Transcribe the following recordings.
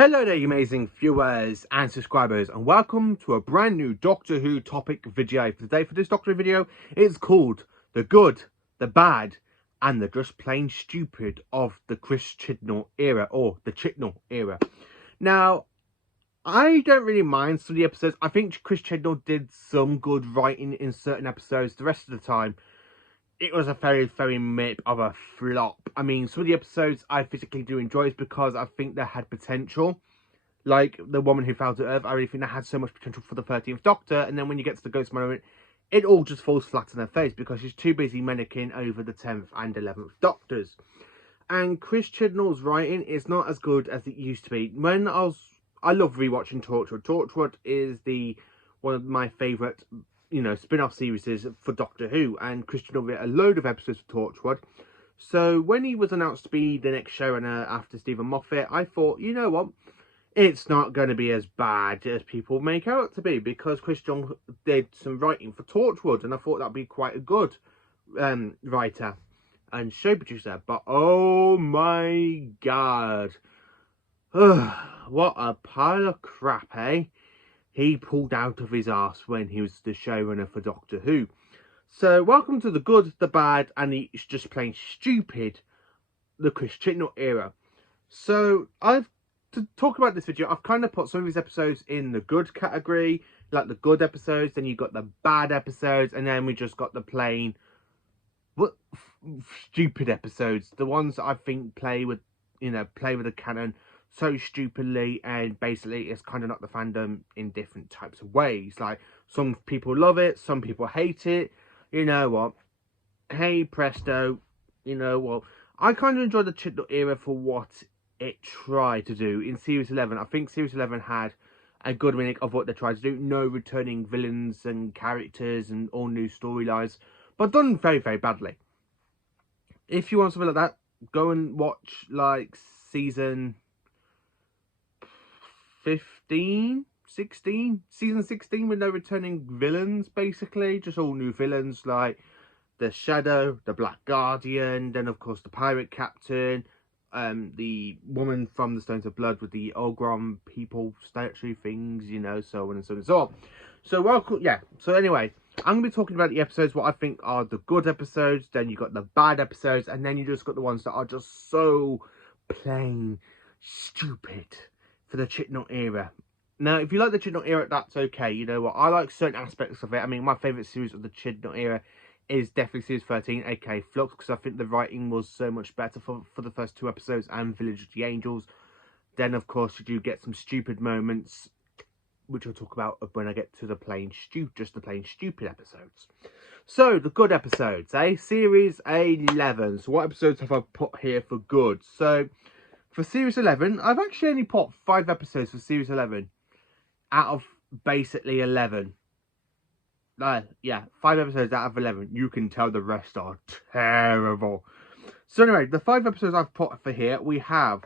Hello there, you amazing viewers and subscribers, and welcome to a brand new Doctor Who topic video. For today, for this Doctor Who video, it's called The Good, the Bad, and the Just Plain Stupid of the Chris Chibnall era, or the Chibnall era. Now, I don't really mind some of the episodes. I think Chris Chibnall did some good writing in certain episodes. The rest of the time, it was a very mip of a flop. I mean, some of the episodes I physically do enjoy is because I think they had potential. Like The Woman Who Fell to Earth, I really think that had so much potential for the 13th Doctor, and then when you get to the Ghost moment, it all just falls flat on her face because she's too busy mannequin over the 10th and 11th Doctors. And Chris Chibnall's writing is not as good as it used to be. I love rewatching Torchwood. Torchwood is one of my favourite spin-off series for Doctor Who, and Chris Chibnall wrote a load of episodes for Torchwood. So when he was announced to be the next showrunner after Stephen Moffat, I thought, you know what, it's not going to be as bad as people make out to be, because Chris Chibnall did some writing for Torchwood, and I thought that'd be quite a good writer and show producer. But oh my god, what a pile of crap, eh? He pulled out of his arse when he was the showrunner for Doctor Who. So welcome to the good, the bad, and the just plain stupid, the Chris Chibnall era. So to talk about this video, I've kind of put some of these episodes in the good category, like the good episodes, then you got the bad episodes, and then we just got the plain stupid episodes, the ones that I think play with the canon so stupidly, and basically it's kind of not the fandom in different types of ways. Like, some people love it, some people hate it. You know what, hey presto, you know what, I kind of enjoyed the Chibnall era for what it tried to do in Series 11. I think Series 11 had a good remake of what they tried to do. No returning villains and characters and all new storylines, but done very badly. If you want something like that, go and watch like season 15, 16, season 16, with no returning villains, basically just all new villains like the Shadow, the Black Guardian, then of course the Pirate Captain, the woman from the Stones of Blood with the Ogrom people statue things, so on and so on and so on. So welcome, yeah. So anyway, I'm gonna be talking about the episodes what I think are the good episodes, then you got the bad episodes, and then you just got the ones that are just so plain stupid for the Chibnall era. Now, if you like the Chibnall era, that's okay. You know what, I like certain aspects of it. I mean, my favourite series of the Chibnall era is definitely Series 13, aka Flux, because I think the writing was so much better for the first two episodes and Village of the Angels. Then, of course, you do get some stupid moments, which I'll talk about when I get to the plain stupid episodes. So, the good episodes, Series 11. So, what episodes have I put here for good? So, for Series 11, I've actually only put 5 episodes for Series 11 out of basically 11. Yeah, 5 episodes out of 11. You can tell the rest are terrible. So anyway, the 5 episodes I've put for here, we have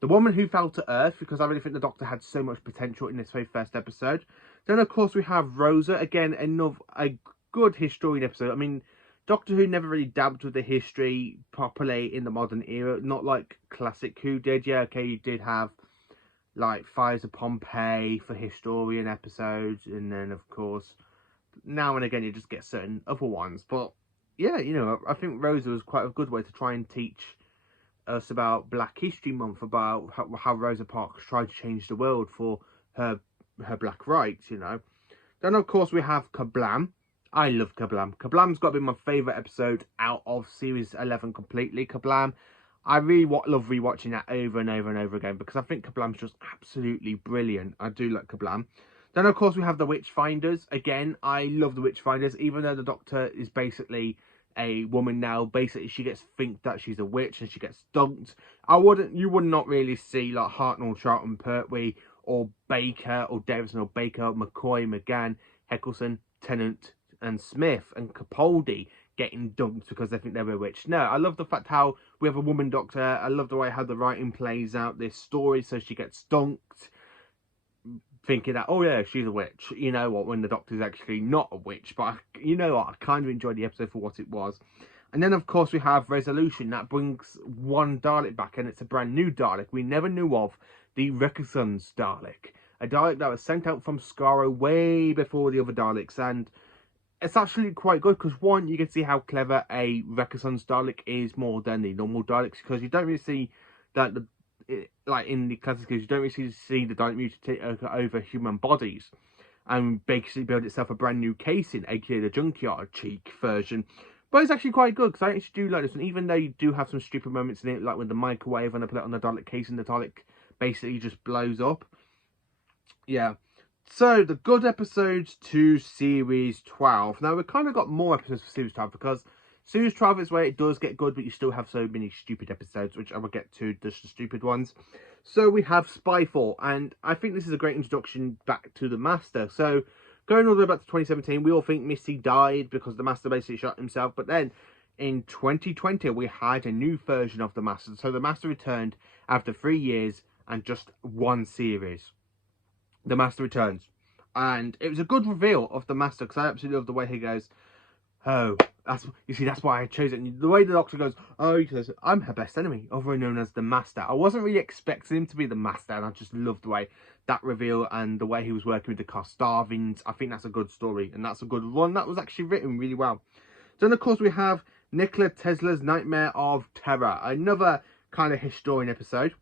The Woman Who Fell to Earth, because I really think the Doctor had so much potential in this very first episode. Then, of course, we have Rosa. Again, a good historian episode. I mean, Doctor Who never really dabbed with the history properly in the modern era. Not like classic Who did. Yeah, okay, you did have like Fires of Pompeii for historian episodes. And then, of course, now and again you just get certain other ones. But yeah, I think Rosa was quite a good way to try and teach us about Black History Month, about how Rosa Parks tried to change the world for her black rights. Then of course we have Kablam. I love Kablam. Kablam's got to be my favourite episode out of Series 11 completely. Kablam, I really love rewatching that over and over and over again, because I think Kablam's just absolutely brilliant. I do like Kablam. Then, of course, we have the Witchfinders. Again, I love the Witchfinders, even though the Doctor is basically a woman now. Basically, she gets think that she's a witch and she gets dunked. You would not really see like Hartnell, Charlton, Pertwee, or Baker, or Davison, or Baker, McCoy, McGann, Eccleston, Tennant, and Smith, and Capaldi getting dunked because they think they're a witch. No, I love the fact how we have a woman Doctor. I love the way how the writing plays out this story, so she gets dunked, thinking that, oh yeah, she's a witch, when the Doctor's actually not a witch. But I kind of enjoyed the episode for what it was. And then, of course, we have Resolution. That brings one Dalek back, and it's a brand new Dalek we never knew of, the Reconnaissance Dalek. A Dalek that was sent out from Skaro way before the other Daleks, and it's actually quite good because, one, you can see how clever a Reconnaissance Dalek is more than the normal Daleks, because you don't really see that, like in the classics, you don't really see the Dalek mutate over human bodies and basically build itself a brand new casing, aka the Junkyard cheek version. But it's actually quite good, because I actually do like this one, even though you do have some stupid moments in it, like with the microwave and I put it on the Dalek case and the Dalek basically just blows up. Yeah. So, the good episodes to Series 12. Now, we've kind of got more episodes for Series 12, because Series 12 is where it does get good, but you still have so many stupid episodes, which I will get to, just the stupid ones. So, we have Spyfall, and I think this is a great introduction back to the Master. So, going all the way back to 2017, we all think Missy died because the Master basically shot himself. But then, in 2020, we had a new version of the Master. So the Master returned after 3 years and just one series. The Master returns. And it was a good reveal of the Master, because I absolutely love the way he goes, oh, that's why I chose it. And the way the Doctor goes, oh, he says, I'm her best enemy, otherwise known as the Master. I wasn't really expecting him to be the Master, and I just loved the way that reveal and the way he was working with the Karstavins. I think that's a good story, and that's a good run. That was actually written really well. Then, of course, we have Nikola Tesla's Nightmare of Terror, another kind of historian episode.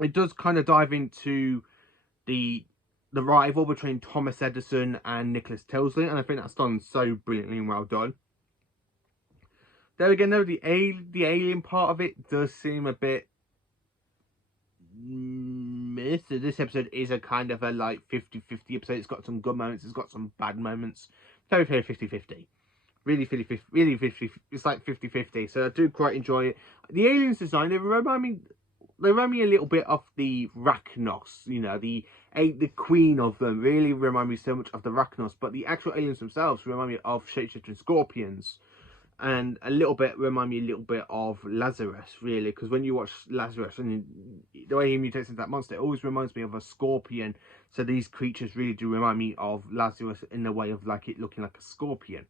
It does kind of dive into the rival between Thomas Edison and Nicholas Tesla, and I think that's done so brilliantly and well done. There again, though, the alien part of it does seem a bit missed. So this episode is a kind of a like 50-50 episode. It's got some good moments, it's got some bad moments. Very 50-50. Really 50, it's like 50-50. So I do quite enjoy it. The aliens design, they remind me a little bit of the Rachnos, you know, the queen of them really remind me so much of the Rachnos, but the actual aliens themselves remind me of shapeshifting scorpions, and remind me a little bit of Lazarus, really, because when you watch Lazarus and the way he mutates into that monster, it always reminds me of a scorpion. So these creatures really do remind me of Lazarus in the way of like it looking like a scorpion.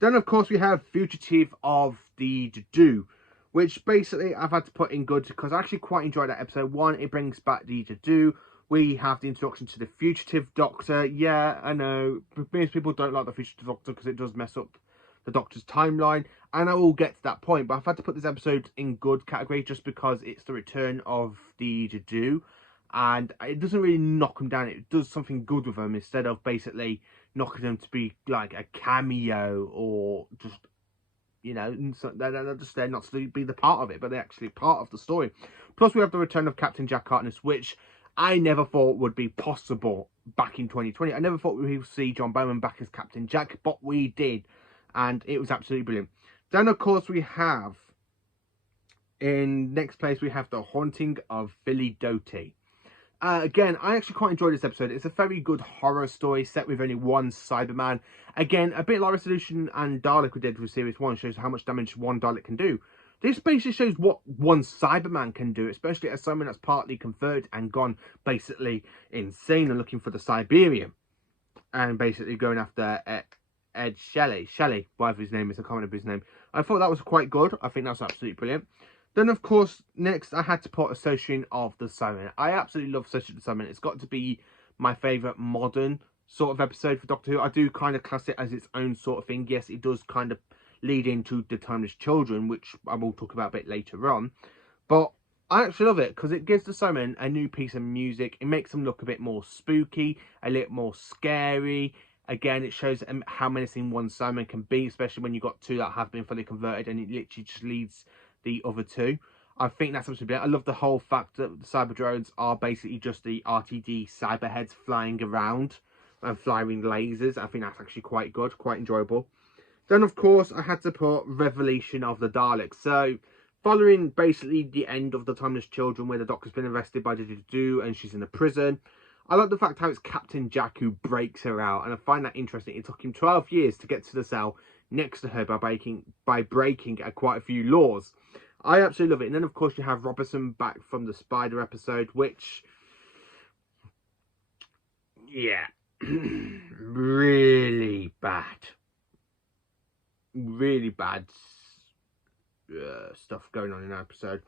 Then, of course, we have Fugitive of the Jadu, which basically I've had to put in good because I actually quite enjoyed that episode. One, it brings back the Jadu. We have the introduction to the Fugitive Doctor. Yeah, I know, most people don't like the Fugitive Doctor because it does mess up the Doctor's timeline, and I will get to that point, but I've had to put this episode in good category just because it's the return of the Jadu, and it doesn't really knock them down. It does something good with them instead of basically knocking them to be like a cameo or just, you know, they're just there not to be the part of it, but they're actually part of the story. Plus, we have the return of Captain Jack Harkness, which I never thought would be possible back in 2020. I never thought we would see John Bowman back as Captain Jack, but we did, and it was absolutely brilliant. Then, of course, we have, in next place, we have The Haunting of Philly Doty. Again, I actually quite enjoyed this episode. It's a very good horror story set with only one Cyberman. Again, a bit like Resolution and Dalek we did with Series 1, shows how much damage one Dalek can do. This basically shows what one Cyberman can do, especially as someone that's partly converted and gone basically insane and looking for the Siberian. And basically going after Ed Shelley, whatever his name is, I can't remember his name. I thought that was quite good. I think that's absolutely brilliant. Then, of course, next I had to put Association of the Cybermen. I absolutely love Association of the Cybermen. It's got to be my favourite modern sort of episode for Doctor Who. I do kind of class it as its own sort of thing. Yes, it does kind of lead into The Timeless Children, which I will talk about a bit later on. But I actually love it because it gives the Cybermen a new piece of music. It makes them look a bit more spooky, a little more scary. Again, it shows how menacing one Cyberman can be, especially when you've got two that have been fully converted, and it literally just leads the other two. I think that's absolutely brilliant. I love the whole fact that the cyber drones are basically just the RTD cyber heads flying around and firing lasers. I think that's actually quite good, quite enjoyable. Then, of course, I had to put Revelation of the Daleks. So, following basically the end of The Timeless Children, where the Doctor's been arrested by the Jadu and she's in a prison, I like the fact how it's Captain Jack who breaks her out, and I find that interesting. It took him 12 years to get to the cell next to her by breaking quite a few laws. I absolutely love it. And then, of course, you have Robertson back from the Spider episode, which, yeah, really bad. Really bad. stuff going on in that episode.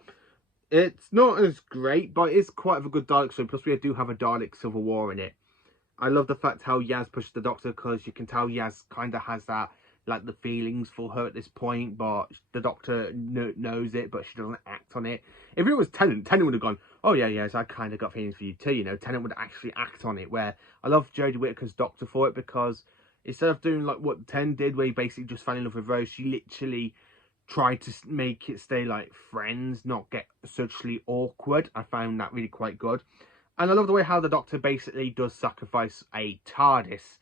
It's not as great, but it's quite a good Dalek story. Plus, we do have a Dalek Civil War in it. I love the fact how Yaz pushes the Doctor, because you can tell Yaz kind of has that, like, the feelings for her at this point, but the Doctor knows it, but she doesn't act on it. If it was Tennant would have gone, oh yeah, yes, I kind of got feelings for you too, you know. Tennant would actually act on it, where I love Jodie Whittaker's Doctor for it, because instead of doing like what Tennant did, where he basically just fell in love with Rose, she literally tried to make it stay like friends, not get socially awkward. I found that really quite good. And I love the way how the Doctor basically does sacrifice a TARDIS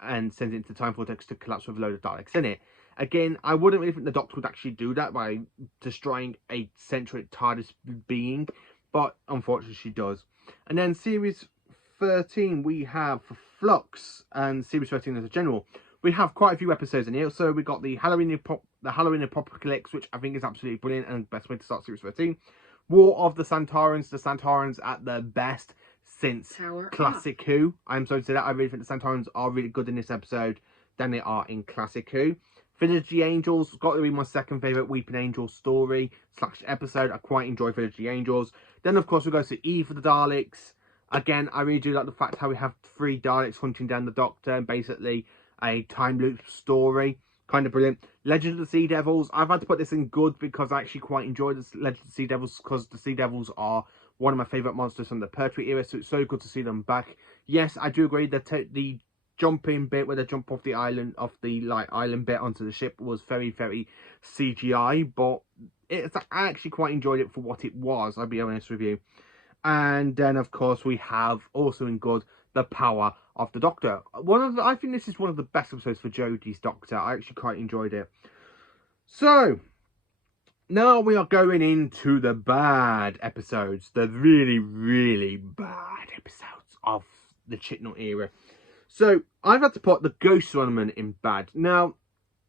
and sends it into the time vortex to collapse with a load of Daleks in it. Again, I wouldn't really think the Doctor would actually do that by destroying a centric TARDIS being, but unfortunately she does. And then Series 13, we have Flux, and Series 13 as a general. We have quite a few episodes in here. So we got the Halloween Apocalypse, which I think is absolutely brilliant and the best way to start Series 13. War of the Santarans at their best since Classic Who. I'm sorry to say that. I really think the Santarans are really good in this episode than they are in Classic Who. Village of the Angels, got to be my second favourite Weeping Angel story / episode. I quite enjoy Village of the Angels. Then, of course, we go to Eve of the Daleks. Again, I really do like the fact how we have 3 Daleks hunting down the Doctor and basically a time loop story. Kind of brilliant. Legend of the Sea Devils. I've had to put this in good because I actually quite enjoy the Legend of the Sea Devils, because the Sea Devils are one of my favourite monsters from the Pertwee era, so it's so good to see them back. Yes, I do agree that the jumping bit where they jump off the island, island bit onto the ship was very, very CGI, but I actually quite enjoyed it for what it was, I'll be honest with you. And then, of course, we have also in good the Power of the Doctor. I think this is one of the best episodes for Jodie's Doctor. I actually quite enjoyed it. So now we are going into the bad episodes, the really, really bad episodes of the Chibnall era. So I've had to put the Ghost Runnerman in bad. Now,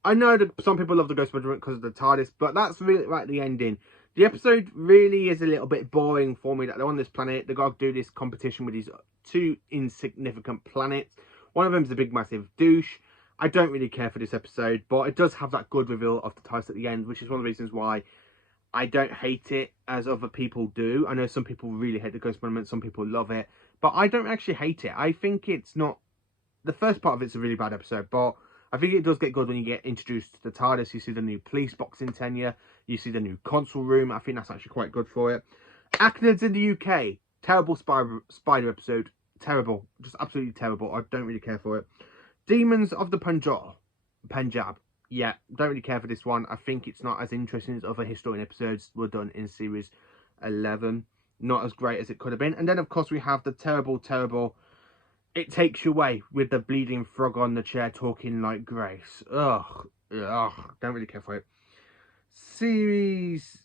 I know that some people love the Ghost Runnerman because of the TARDIS, but that's really right at the ending. The episode really is a little bit boring for me, that they're on this planet. They've got to do this competition with these 2 insignificant planets. One of them is a big, massive douche. I don't really care for this episode, but it does have that good reveal of the TARDIS at the end, which is one of the reasons why I don't hate it as other people do. I know some people really hate the Ghost Monument, some people love it, but I don't actually hate it. I think it's not... The first part of it's a really bad episode, but I think it does get good when you get introduced to the TARDIS. You see the new police box in tenure. You see the new console room. I think that's actually quite good for it. Acnids in the UK. Terrible spider episode. Terrible. Just absolutely terrible. I don't really care for it. Demons of the Punjab. Yeah, don't really care for this one. I think it's not as interesting as other Historian episodes were done in Series 11. Not as great as it could have been. And then, of course, we have the terrible, terrible... It Takes You Away, with the bleeding frog on the chair talking like Grace. Ugh. Don't really care for it. Series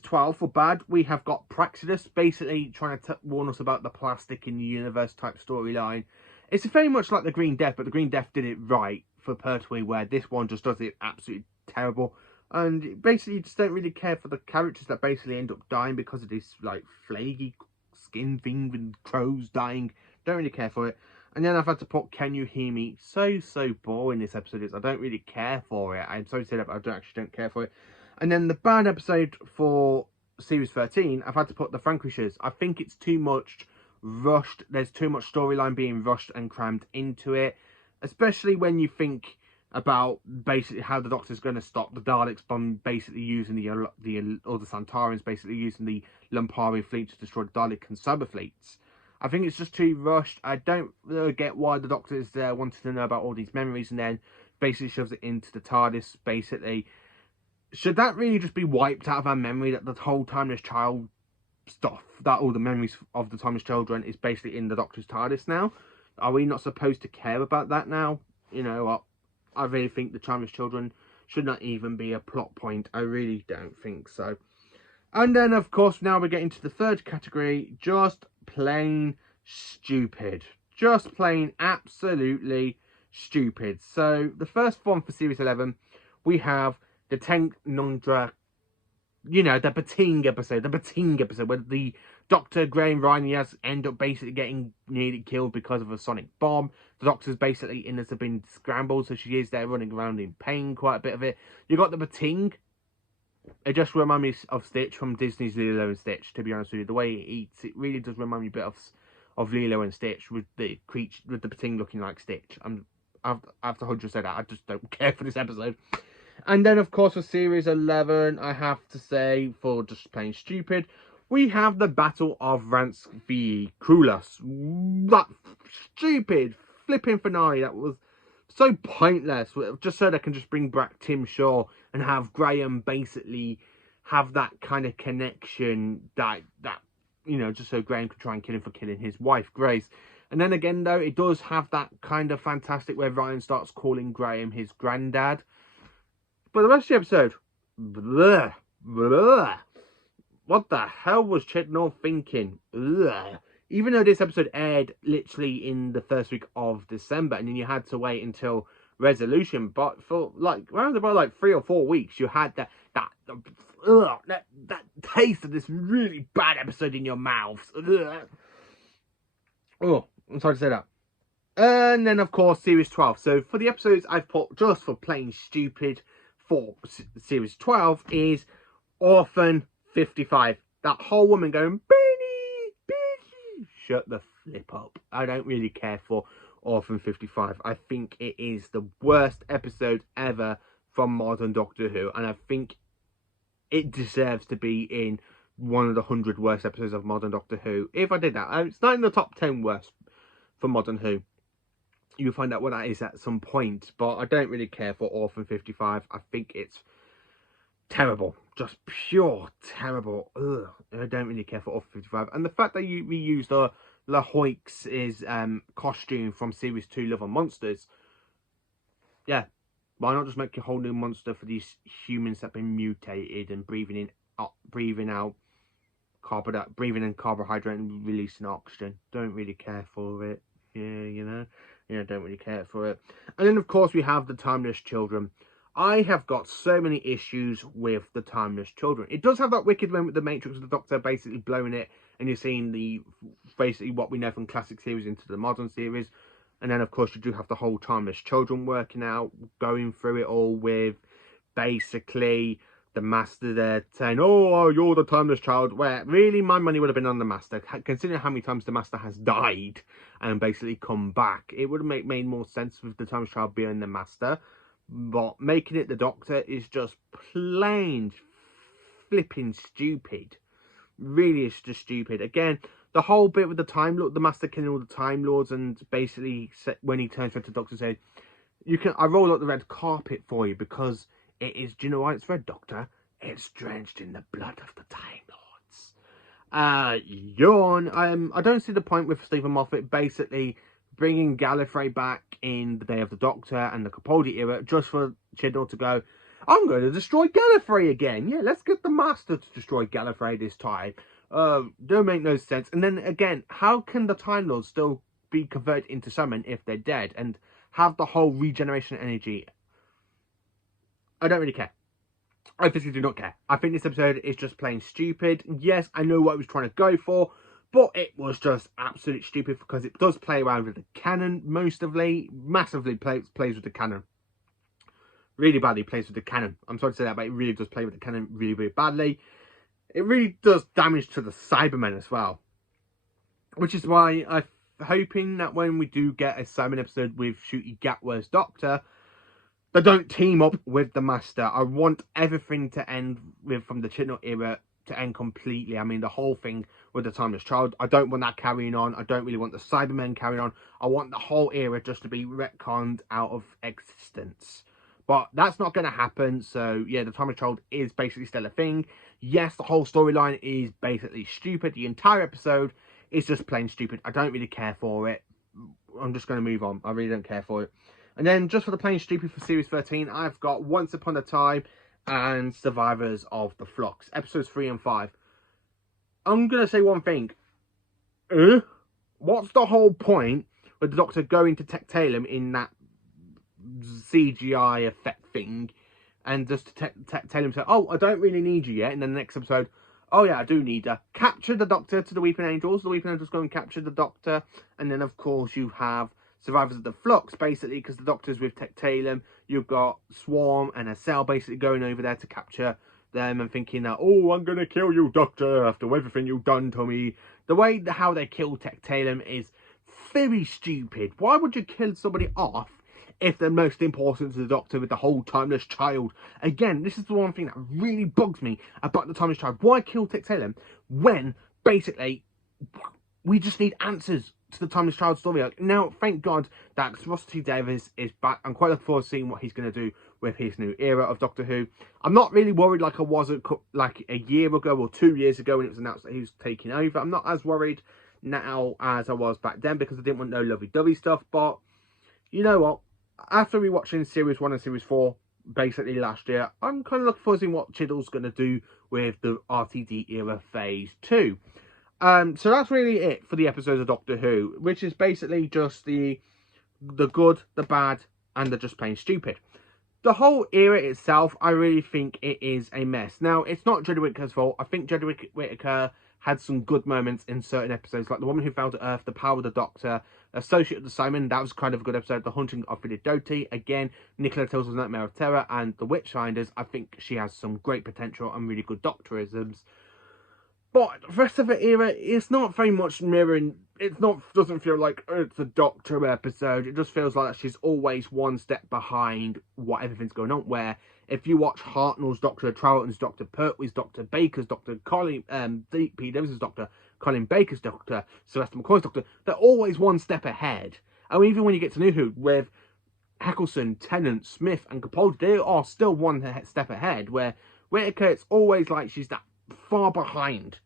12 for bad, we have got Praxidus, basically trying to warn us about the plastic in the universe type storyline. It's very much like the Green Death, but the Green Death did it right for Pertwee, where this one just does it absolutely terrible. And basically, you just don't really care for the characters that basically end up dying because of this, like, flaky skin thing with crows dying. Don't really care for it. And then I've had to put Can You Hear Me? So boring this episode is. I don't really care for it. I'm sorry to say that, but I don't care for it. And then the bad episode for Series 13, I've had to put The Frankwishers. I think it's too much rushed. There's too much storyline being rushed and crammed into it. Especially when you think about basically how the Doctor's going to stop the Daleks from basically using the Santarans basically using the Lampari fleet to destroy the Dalek and Cyber fleets. I think it's just too rushed. I don't really get why the Doctor is there wanting to know about all these memories and then basically shoves it into the TARDIS, basically. Should that really just be wiped out of our memory, that the whole Timeless Child stuff, that all the memories of the Timeless Children is basically in the Doctor's TARDIS now? Are we not supposed to care about that now? You know what? I really think the Timeless Children should not even be a plot point. I really don't think so. And then, of course, now we're getting to the third category. Just plain stupid. Just plain absolutely stupid. So, the first one for Series 11, we have the Tenk Nundra you know, the Bating episode, where the Doctor, Graham Ryan, end up basically getting nearly killed because of a sonic bomb. The Doctor's basically in this have been scrambled, so she is there running around in pain, quite a bit of it. You got the Bating. It just reminds me of Stitch from Disney's Lilo and Stitch, to be honest with you. The way it eats, it really does remind me a bit of Lilo and Stitch, with the creature, with the Bating looking like Stitch. After 100 said that, I just don't care for this episode. And then, of course, for Series 11, I have to say, for just plain stupid, we have the Battle of Rance v. Krulus. That stupid flipping finale that was so pointless. Just so they can just bring back Tim Shaw and have Graham basically have that kind of connection that you know, just so Graham could try and kill him for killing his wife, Grace. And then again, though, it does have that kind of fantastic where Ryan starts calling Graham his granddad. But the rest of the episode, blah, blah. What the hell was Chibnall thinking? Blah. Even though this episode aired literally in the first week of December, and then you had to wait until resolution, but for like around about like 3 or 4 weeks, you had that taste of this really bad episode in your mouth. Oh, I'm sorry to say that. And then, of course, Series 12. So for the episodes I've put just for plain stupid for Series 12 is Orphan 55. That whole woman going, Benny, Benny. Shut the flip up. I don't really care for Orphan 55. I think it is the worst episode ever from modern Doctor Who. And I think it deserves to be in one of the 100 worst episodes of modern Doctor Who. If I did that, it's not in the top 10 worst for modern Who. You'll find out what that is at some point, but I don't really care for Orphan 55. I think it's terrible, just pure terrible. Ugh. I don't really care for Orphan 55. And the fact that we used La Hoy's costume from Series 2 Love and Monsters, yeah, why not just make a whole new monster for these humans that have been mutated and breathing in carbohydrate and releasing oxygen? Don't really care for it. Yeah, you know. Yeah, don't really care for it. And then, of course, we have the Timeless Children. I have got so many issues with the Timeless Children. It does have that wicked moment with the Matrix of the Doctor basically blowing it, and you're seeing basically what we know from classic series into the modern series. And then, of course, you do have the whole Timeless Children working out, going through it all with basically the Master there saying, oh, you're the Timeless Child, where really my money would have been on the Master, considering how many times the Master has died and basically come back. It would have made more sense with the Timeless Child being the Master, but making it the Doctor is just plain flipping stupid. Really, it's just stupid. Again, the whole bit with the Time Lord, the Master killing all the Time Lords, and basically when he turns around to the Doctor and says, I roll out the red carpet for you because it is, do you know why it's red, Doctor? It's drenched in the blood of the Time Lords. Yawn. I don't see the point with Stephen Moffat basically bringing Gallifrey back in the Day of the Doctor and the Capaldi era just for Chibnall to go, I'm going to destroy Gallifrey again. Yeah, let's get the Master to destroy Gallifrey this time. Don't make no sense. And then again, how can the Time Lords still be converted into summon if they're dead and have the whole regeneration energy? I don't really care. I physically do not care. I think this episode is just plain stupid. Yes, I know what it was trying to go for, but it was just absolutely stupid because it does play around with the canon massively plays with the canon. Really badly plays with the canon. I'm sorry to say that, but it really does play with the canon really, really badly. It really does damage to the Cybermen as well. Which is why I'm hoping that when we do get a Cybermen episode with Ncuti Gatwa's Doctor, they don't team up with the Master. I want everything to end from the Chibnall era to end completely. I mean, the whole thing with the Timeless Child, I don't want that carrying on. I don't really want the Cybermen carrying on. I want the whole era just to be retconned out of existence. But that's not going to happen. So, yeah, the Timeless Child is basically still a thing. Yes, the whole storyline is basically stupid. The entire episode is just plain stupid. I don't really care for it. I'm just going to move on. I really don't care for it. And then, just for the plain stupid for Series 13, I've got Once Upon a Time and Survivors of the Flux. Episodes 3 and 5. I'm going to say one thing. What's the whole point with the Doctor going to Tectalum in that CGI effect thing and just to tell him, oh, I don't really need you yet. And then the next episode, oh yeah, I do need her. Capture the Doctor to the Weeping Angels. The Weeping Angels go and capture the Doctor. And then, of course, you have survivors of the Flux, basically, because the Doctor's with Tectalum. You've got Swarm and a Cell basically going over there to capture them and thinking that, oh, I'm going to kill you, Doctor, after everything you've done to me. The way how they kill Tectalum is very stupid. Why would you kill somebody off if they're most important to the Doctor with the whole timeless child? Again, this is the one thing that really bugs me about the timeless child. Why kill Tectalum when basically we just need answers to the timeless child story? Like, now, thank God that Russell T Davies is back. I'm quite looking forward to seeing what he's going to do with his new era of Doctor Who. I'm not really worried like I was like a year ago or 2 years ago when it was announced that he was taking over. I'm not as worried now as I was back then because I didn't want no lovey-dovey stuff. But you know what? After rewatching Series 1 and Series 4 basically last year, I'm kind of looking forward to seeing what Chibnall's going to do with the RTD era Phase 2. So that's really it for the episodes of Doctor Who, which is basically just the good, the bad, and the just plain stupid. The whole era itself, I really think it is a mess. Now, it's not Jodie Whittaker's fault. I think Jodie Whittaker had some good moments in certain episodes, like The Woman Who Fell to Earth, The Power of the Doctor, Associate of the Simon. That was kind of a good episode. The Haunting of Fidelity, again, Nicola Tillson's Nightmare of Terror, and The Witchfinders. I think she has some great potential and really good Doctorisms. But the rest of the era, it's not very much mirroring. Doesn't feel like it's a Doctor episode. It just feels like she's always one step behind what everything's going on. Where if you watch Hartnell's Doctor, Troughton's Doctor, Pertwee's Doctor, Baker's Doctor, Colin, P. Davis's Doctor, Colin Baker's Doctor, Sylvester McCoy's Doctor, they're always one step ahead. And even when you get to New Who with Eccleston, Tennant, Smith, and Capaldi, they are still one step ahead. Where Whittaker, it's always like she's that far behind.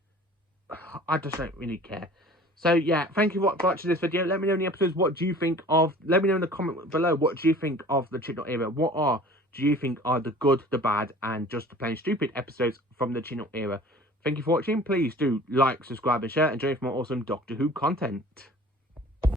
I just don't really care. So yeah, thank you for watching this video. Let me know in the episodes what do you think of. Let me know in the comment below what do you think of the Chibnall era. Do you think are the good, the bad, and just the plain stupid episodes from the Chibnall era? Thank you for watching. Please do like, subscribe, and share, and join for more awesome Doctor Who content.